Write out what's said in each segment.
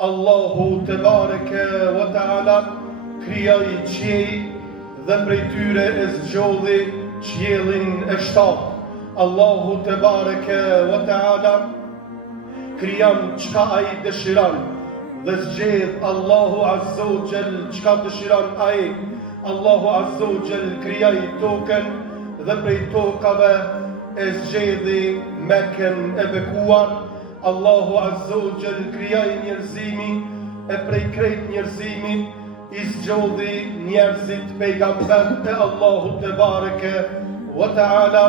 Allahu te bareke wa ta'ala krijoi qiell dhe prej tyre e zgjodhi qiellin e shtatë. Allahu te bareke wa ta'ala krijon çka ai dëshiron dhe zgjedh Allahu azza wa jall çka dëshiron ai. Allahu azza wa jall krijoi tokën dhe prej tokave e zgjedhi Mekën e bekuar. Allahu azza wa jall krijoi njerëzimin e prej krejt njerëzimit i zgjodhi njerëzit pejgamberët e Allahut te bareke wa ta'ala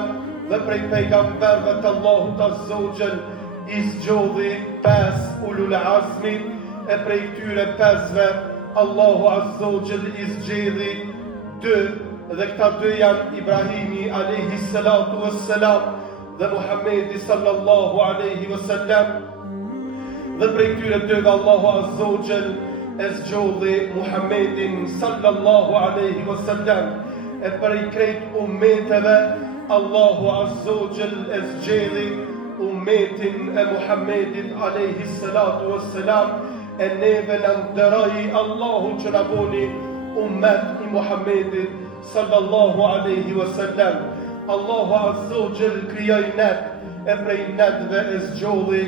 dhe prej pejgamberëve të Allahut azza wa jall i zgjodhi 5 ulul azmi e prej tyre 5-ve Allahu azza wa jall i zgjedhi 2 dhe këta 2 janë Ibrahimi alayhi salatu wassalam dhe Muhammedi sallallahu alaihi wasallam. Dhe prej tyre 2 Allahu azza wa jall e zgjodhi Muhammedin sallallahu alaihi wasallam e prej krejt ummeteve Allahu azza wa jall e zgjedhi ummetin e Muhammedit alayhi salatu wassalam e neve në ndëroi Allahu që na boni ummet i Muhammedit sallallahu alaihi wasallam. Allahu azza wa jall krijoi net e prej netve e zgjodhi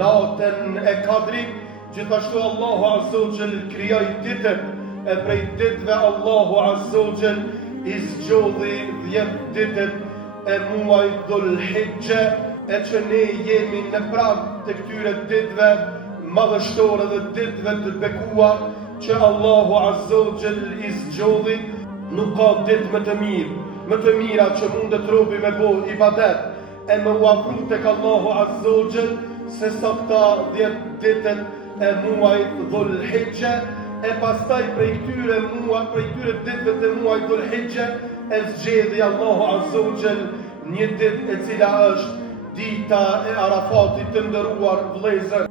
natën e Kadrit. Gjithashtu Allahu azza wa jall krijoi ditën e prej ditëve Allahu azza wa jall i zgjodhi 10 ditët e muajit Dhul Hijja e që ne jemi në prag të këtyre ditëve madhështore dhe ditëve të bekuar që Allahu azza wa jall i zgjodhi. Nuk ka ditë më të mira që mundet robi me bo ibadet e me uafru tek Allahu azza wa jall se sa këta 10 ditën e muajit Dhul Hijja e pastaj prej këtyre ditëve të muajit Dhul Hijja e zgjedhi Allahu azza wa jall një ditë e cila është dita e Arafatit të nderuar vëllezër.